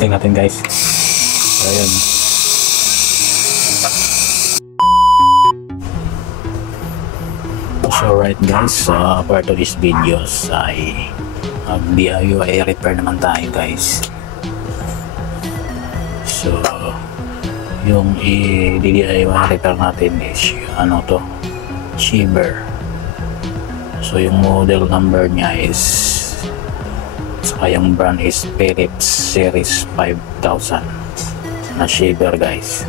testing natin guys. Ayan. So right guys, part of this videos ay DIY repair naman tayo guys. So yung i-DIY repair natin is ano to, shaver. So yung model number niya is, saka yung brand is Philips Series 5000 na shaver guys.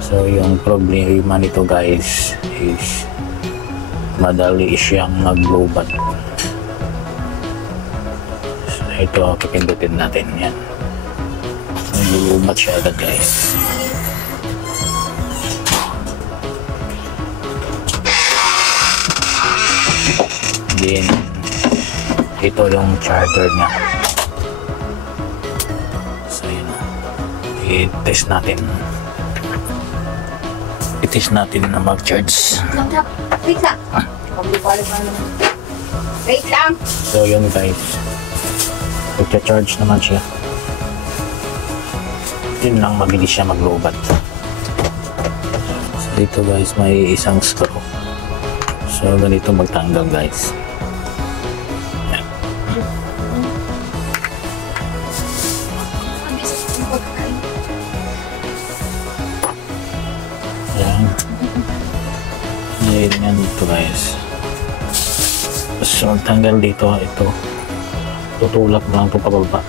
So yung problema nito guys is madali siyang mag-lobat. So ito, pipindutin natin yan, mag-lobat siya agad guys. Then ito yung charger niya. So yun, i-test natin na mag-charge. Wait lang. So yun guys, magcha-charge naman siya. Yun lang, mabilis siya mag-lobat. So dito guys, may isang screw. So ganito magtanggal guys. Yan. Yan. Yan dito guys. So magtanggal dito, ito tutulak lang ito pababa.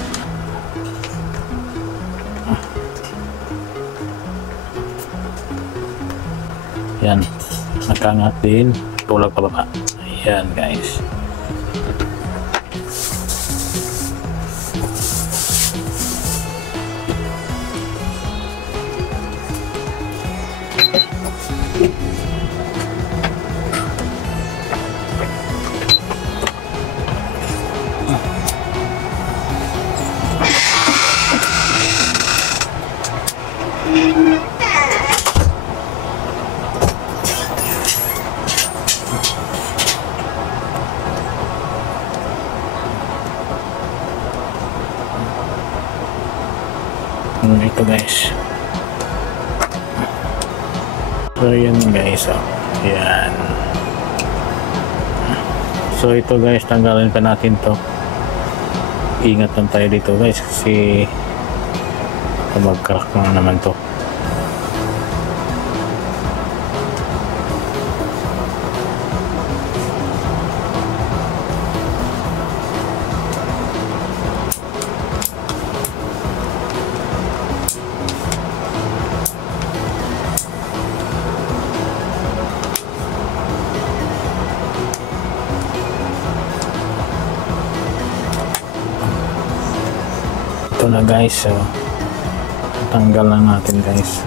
Yan, nagkangat din, tulak pababa. Ayan guys. Ito guys. So yun guys, yan. So ito guys, tanggalin pa natin to. Ingat lang tayo dito guys, kasi mag-crack na naman to. Ito na guys, so tanggal lang natin guys.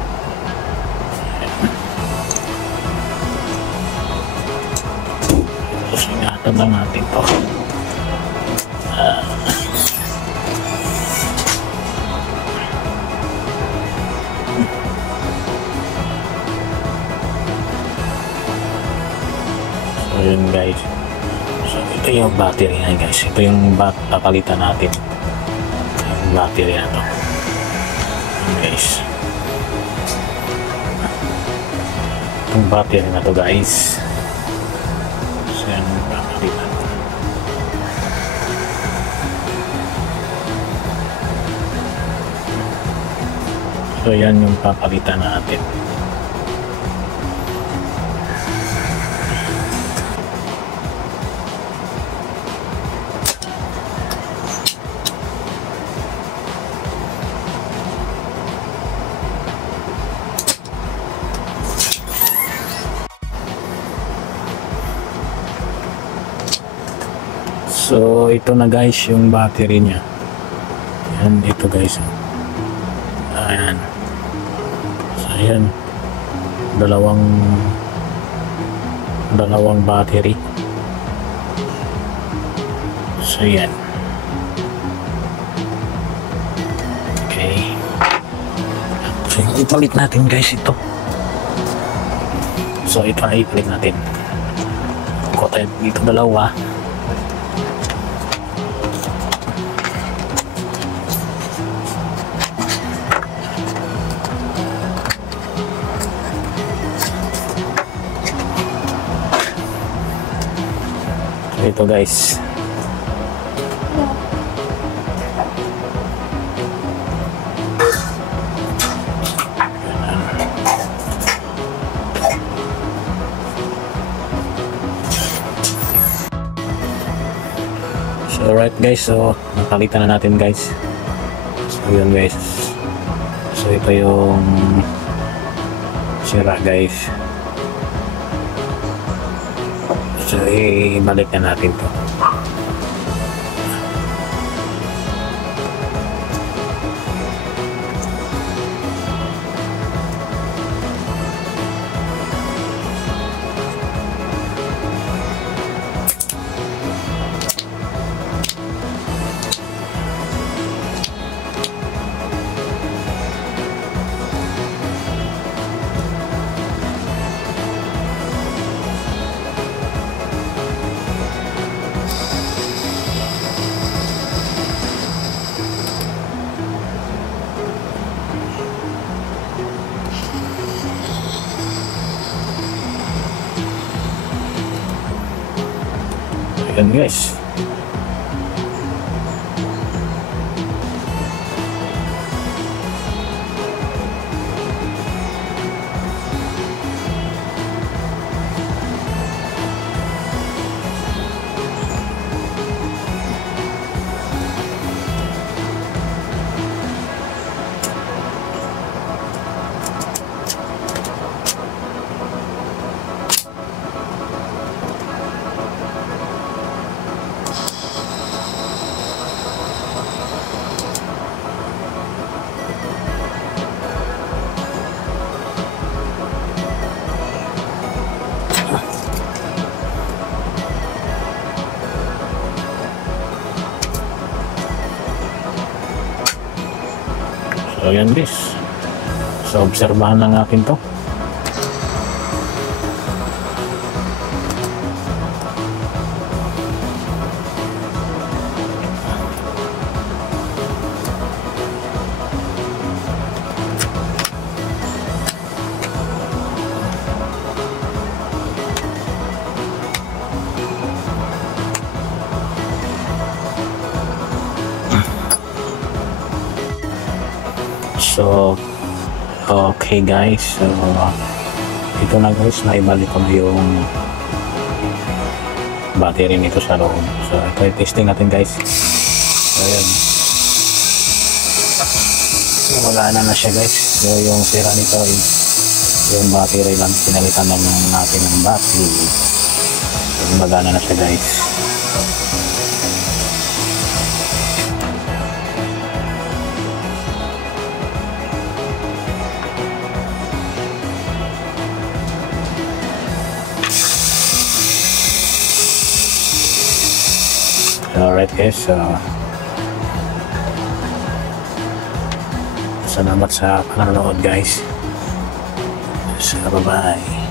Tapos ingatan lang natin to. So yun guys, so ito yung battery na guys, ito yung papalitan natin, battery na to guys. Itong battery na to guys, so yan papalitan. So yan yung papalitan natin. So ito na guys yung battery niya. Ayan, ito guys. Ayan. So ayan, dalawang battery. So ayan. Okay. So ipalit natin guys ito. So ito na ipalit natin. Kung tayo dito dalawa. ito guys. So alright guys, so napalitan na natin guys. So yun guys. So ito yung sira guys. So ibalik na natin to. Ayan guys. So yan guys. So obserbahan lang natin to. So, okay guys, so ito na guys, naibalik ko na yung battery nito sa loob. So, ito testing natin guys. So, ayan. So, magana na siya guys. So, yung sira nito is yung battery lang. Pinalitan na natin ng battery. So, magana na siya guys. Alright guys, salamat sa panonood guys. So bye bye.